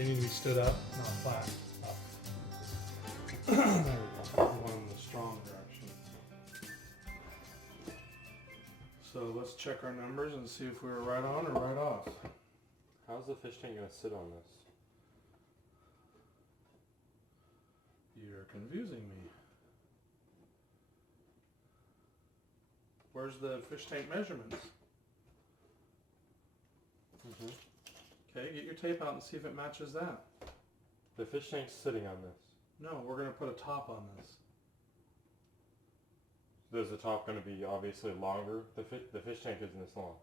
They need to be stood up, not flat. Up. There we go. One in the strong direction. So let's check our numbers and see if we were right on or right off. How's the fish tank going to sit on this? You're confusing me. Where's the fish tank measurements? Okay, get your tape out and see if it matches that. The fish tank's sitting on this. No, we're going to put a top on this. Is the top going to be obviously longer? The fish tank isn't this long.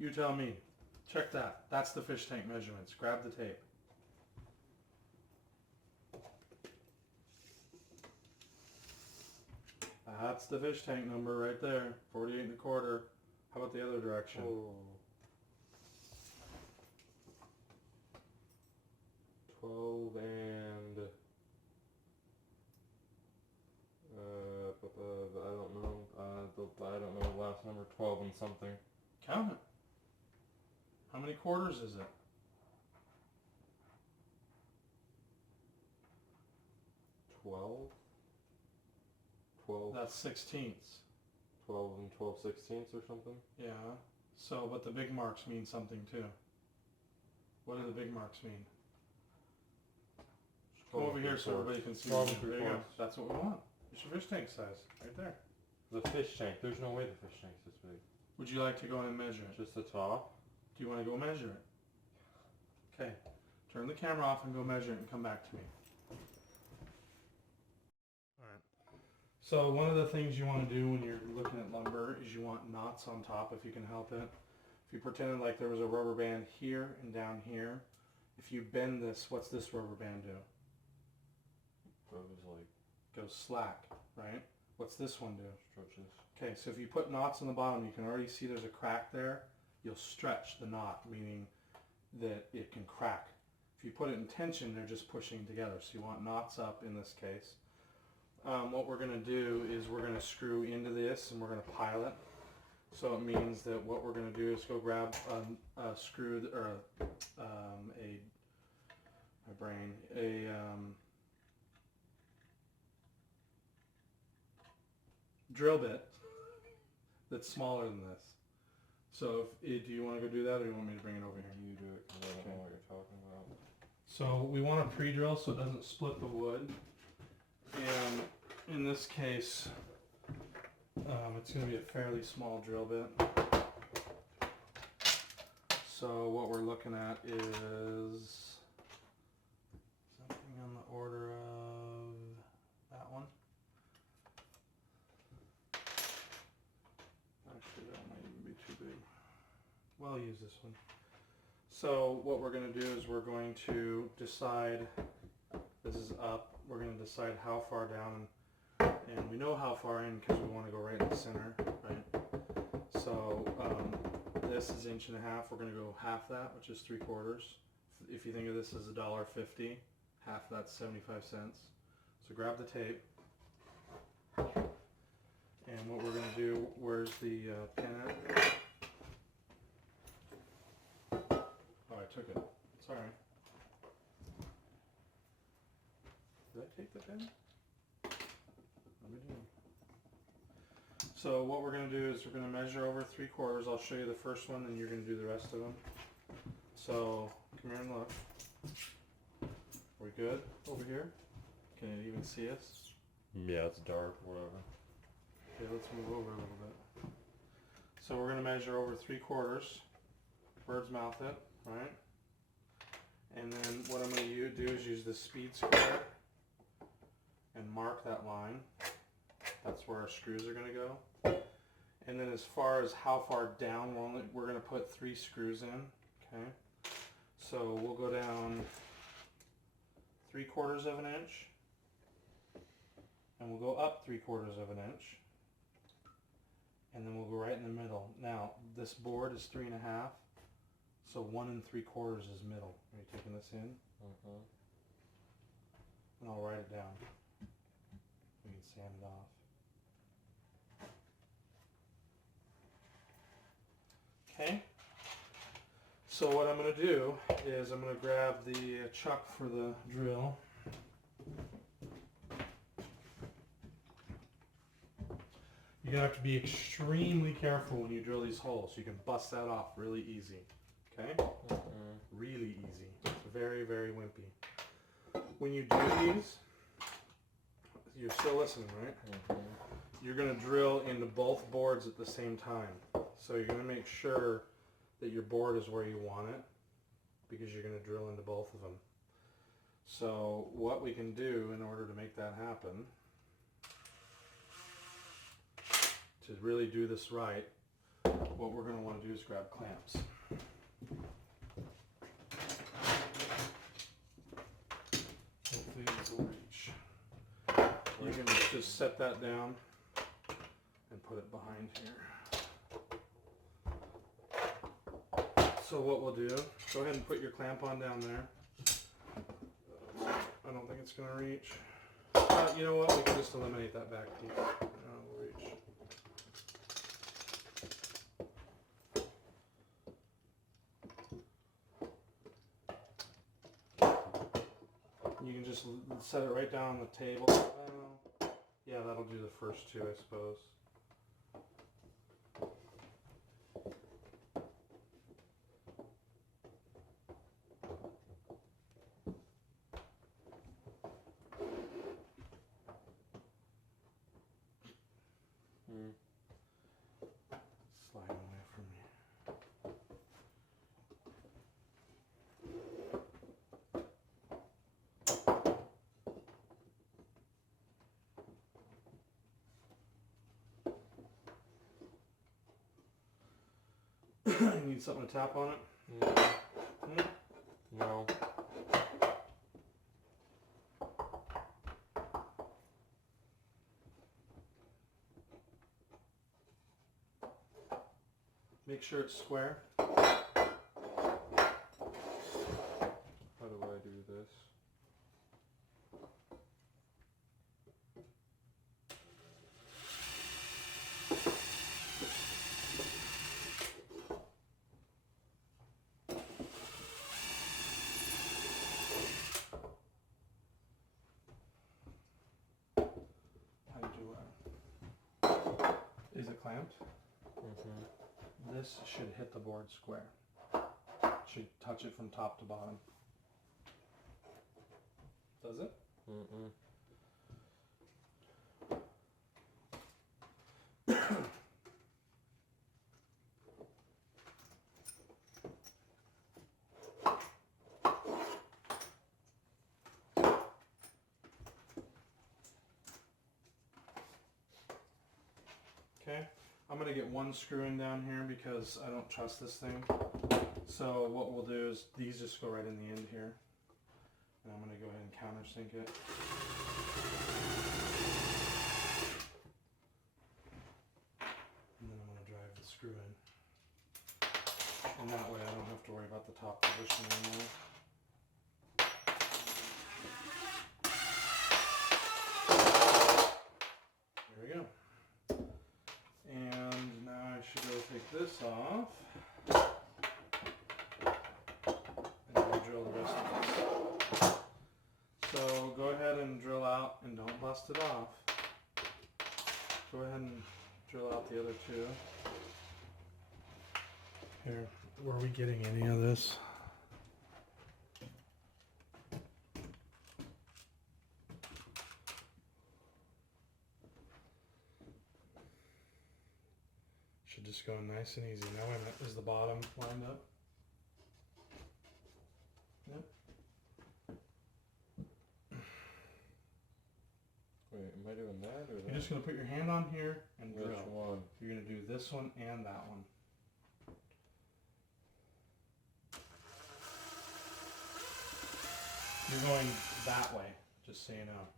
You tell me. Check that. That's the fish tank measurements. Grab the tape. That's the fish tank number right there. 48 1/4. How about the other direction? Oh. 12 and I don't know the last number. 12 and something. Count it. How many quarters is it? 12. 12. That's 16ths. 12 and 12/16 or something. Yeah. So, but the big marks mean something too. What do the big marks mean? Come over here so everybody can see. 12 There you go. 3/4. That's what we want. It's your fish tank size, right there. The fish tank. There's no way the fish tank's this big. Would you like to go in and measure it? Just the top. Do you want to go measure it? Okay. Turn the camera off and go measure it and come back to me. Alright. So one of the things you want to do when you're looking at lumber is you want knots on top if you can help it. If you pretended like there was a rubber band here and down here, if you bend this, what's this rubber band do? Goes slack, right? What's this one do? Stretches. Okay, so if you put knots on the bottom, you can already see there's a crack there. You'll stretch the knot, meaning that it can crack. If you put it in tension, they're just pushing together. So you want knots up in this case. What we're going to do is we're going to screw into this and we're going to pile it. So it means that what we're going to do is go grab a screw or drill bit that's smaller than this. So if, do you want to go do that or do you want me to bring it over here? You do it because I don't know what you're talking about. So we want to pre-drill so it doesn't split the wood. And in this case, it's going to be a fairly small drill bit. So what we're looking at is something on the order of that one. Actually, that might even be too big. Well, I'll use this one. So what we're going to do is we're going to decide, this is up, we're going to decide how far down, and we know how far in because we want to go right in the center, right? So this is 1.5 inches, we're going to go half that, which is 3/4. If you think of this as $1.50, half that's 75 cents. So grab the tape, and what we're going to do, where's the pin at? Oh, I took it. It's all right. Did I take the pin? Let me do. So what we're going to do is we're going to measure over 3/4. I'll show you the first one, and you're going to do the rest of them. So come here and look. Are we good over here? Can you even see us? Yeah, it's dark, whatever. Okay, let's move over a little bit. So we're going to measure over 3/4. Bird's mouth it, right? And then what I'm going to do is use the speed square and mark that line. That's where our screws are going to go. And then as far as how far down, we're going to put 3 screws in. Okay. So we'll go down 3/4 of an inch, and we'll go up 3/4 of an inch, and then we'll go right in the middle. Now this board is 3.5, so 1 3/4 is middle. Are you taking this in? And I'll write it down. We can sand it off. Okay. So what I'm going to do is I'm going to grab the chuck for the drill. You're going to have to be extremely careful when you drill these holes. You can bust that off really easy. Okay? Really easy. It's very, very wimpy. When you do these, you're still listening, right? You're going to drill into both boards at the same time. So you're going to make sure that your board is where you want it, because you're going to drill into both of them. So what we can do in order to make that happen, to really do this right, what we're going to want to do is grab clamps. Hopefully these will reach. You can just set that down and put it behind here. So what we'll do, go ahead and put your clamp on down there. I don't think it's going to reach. You know what, we can just eliminate that back piece. It'll reach. You can just set it right down on the table. Yeah, that'll do the first two, I suppose. Slide away from me. You need something to tap on it? No. Make sure it's square. How do I do this? How did you learn? Is it clamped? This should hit the board square. Should touch it from top to bottom. Does it? Okay, I'm going to get one screw in down here because I don't trust this thing. So what we'll do is these just go right in the end here. And I'm going to go ahead and countersink it. And then I'm going to drive the screw in. And that way I don't have to worry about the top position anymore. There we go. And now I should go take this off. And re-drill the rest of this. So go ahead and drill out and don't bust it off. Go ahead and drill out the other two. Here, were we getting any of this? Should just go nice and easy. Now wait a minute, is the bottom lined up? Yep. Wait, am I doing that or that? You're just going to put your hand on here and drill. Which one? You're going to do this one and that one. You're going that way, just so you know.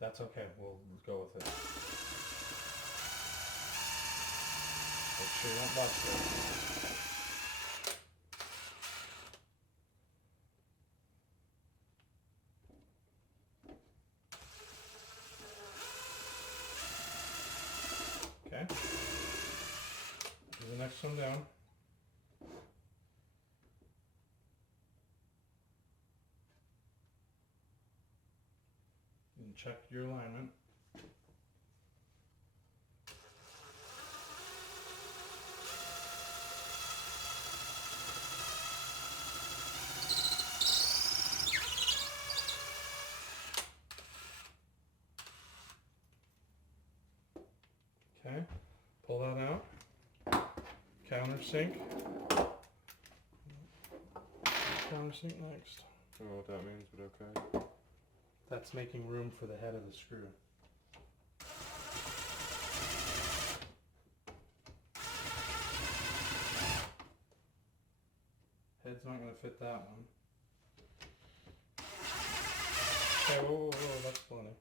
That's okay, we'll go with it. Make sure you don't bust it. Okay. Do the next one down. and check your alignment. Okay, pull that out. Countersink. Countersink next. I don't know what that means, but okay. That's making room for the head of the screw. Head's not going to fit that one. Okay, whoa, that's plenty.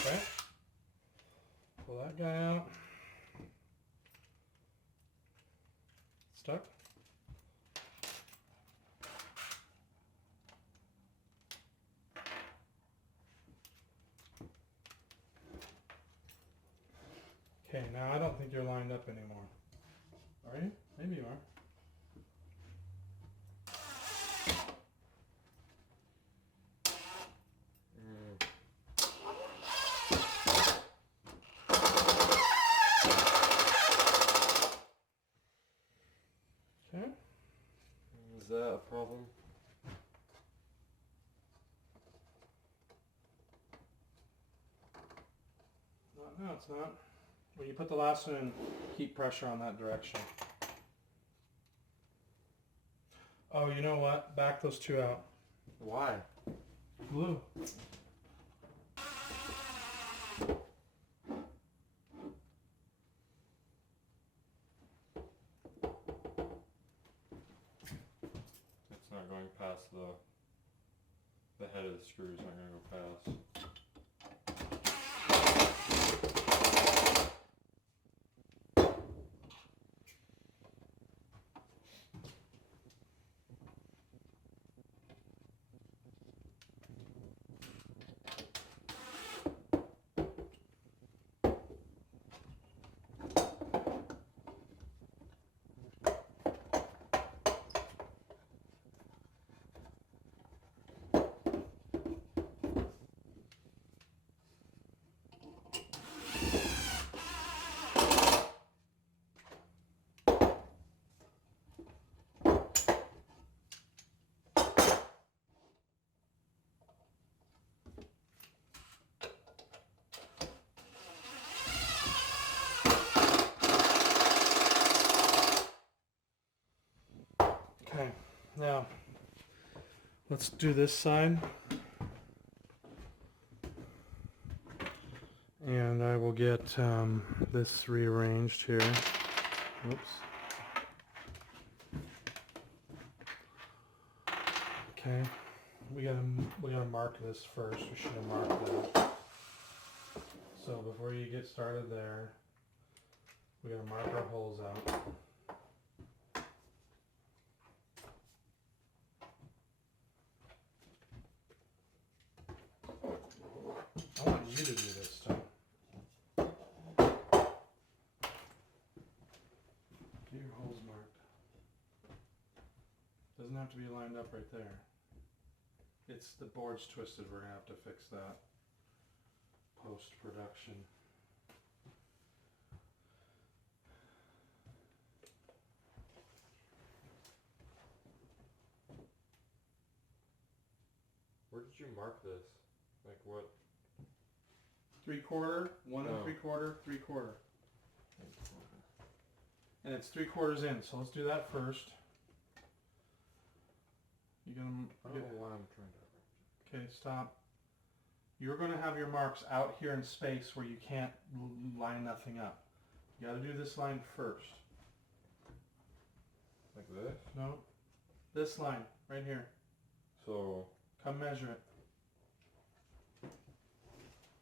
Okay. Pull that guy out. Stuck. Okay, now I don't think you're lined up anymore. Are you? Maybe you are. Okay. Is that a problem? No, it's not. When you put the last one in, keep pressure on that direction. Oh, you know what? Back those two out. Why? Glue. It's not going past the head of the screw is not going to go past. Okay, now let's do this side. And I will get this rearranged here. Oops. Okay, we gotta mark this first. We should have marked that. So before you get started there, we gotta mark our holes out. I want you to do this stuff. Get your holes marked. Doesn't have to be lined up right there. It's the board's twisted. We're gonna have to fix that post-production. Where did you mark this? Like what? 3/4, 1 Oh. 3/4, 3/4. And it's 3/4 in, so let's do that first. You I don't know why I'm trying to. Okay, stop. You're going to have your marks out here in space where you can't line nothing up. You got to do this line first. Like this? No, this line right here. So. Come measure it.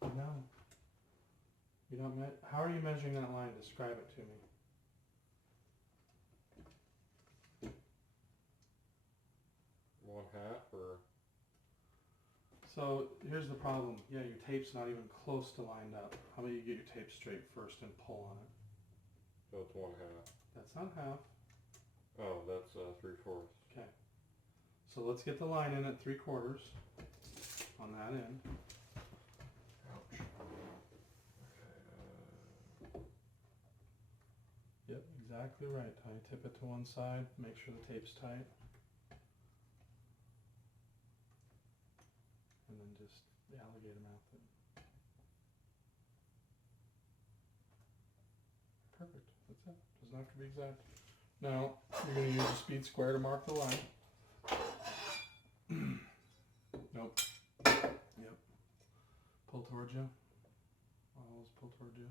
No. You don't how are you measuring that line? Describe it to me. One half or? So here's the problem. Yeah, your tape's not even close to lined up. How about you get your tape straight first and pull on it? So it's 1/2. That's not half. Oh, that's 3/4. Okay. So let's get the line in at 3/4 on that in. Ouch. Okay. Yep, exactly right. How you tip it to one side, make sure the tape's tight. And then just the alligator mouth it. Perfect. That's it. Doesn't have to be exact. Now, you're going to use a speed square to mark the line. Nope. Yep. Pull towards you. Always pull towards you.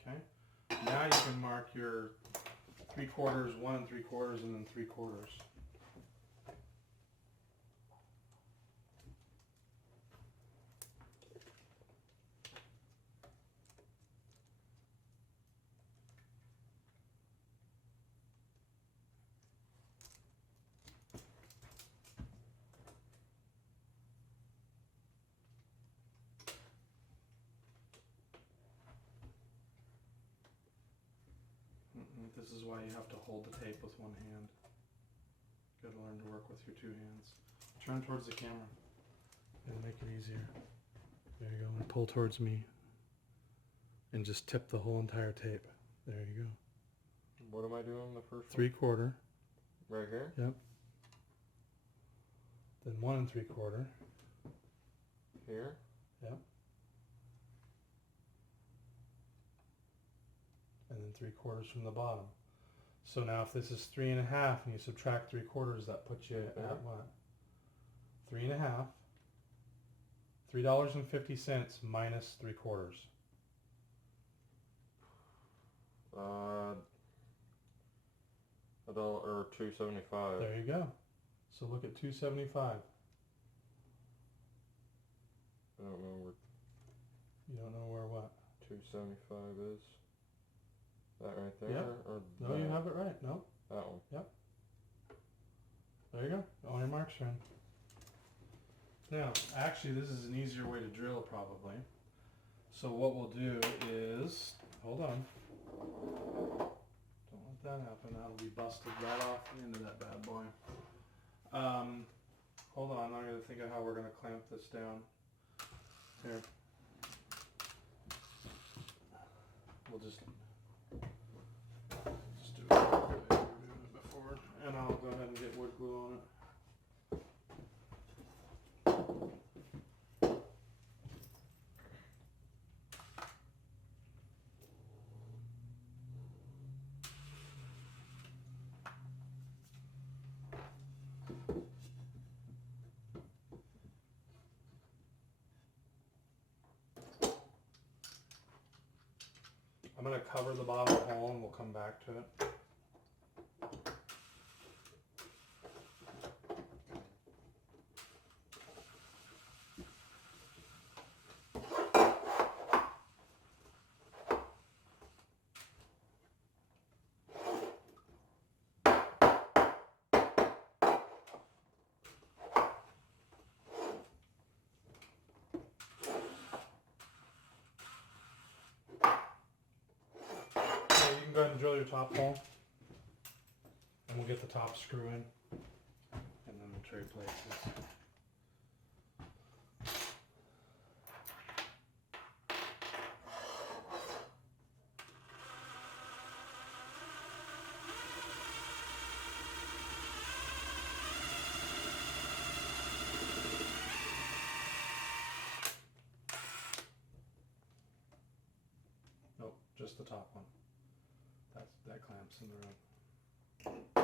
Okay. Now you can mark your 3/4, 1 3/4, and then 3/4. This is why you have to hold the tape with one hand. You gotta learn to work with your 2 hands. Turn towards the camera. It'll make it easier. There you go. And pull towards me. And just tip the whole entire tape. There you go. What am I doing the first 3/4. one? Right here? Yep. Then 1 3/4. Here? Yep. And then 3/4 from the bottom. So now if this is 3.5 and you subtract 3/4, that puts you at what? 3.5. $3.50 minus 3/4. $2.75. There you go. So look at 275. I don't know where You don't know where what? 275 is. That right there? Yep. Or No, that? you have it right. No. That one. There you go. All your marks are in. Now, actually, this is an easier way to drill probably. So what we'll do is, hold on. Don't let that happen. That'll be busted right off the end of that bad boy. Hold on. I'm going to think of how we're going to clamp this down. Here. We'll just do it the way we were doing it before. And I'll go ahead and get wood glue on it. I'm going to cover the bottom hole and we'll come back to it. Go ahead and drill your top hole and we'll get the top screw in and then the tray places. Nope, just the top one. That clamps in the room.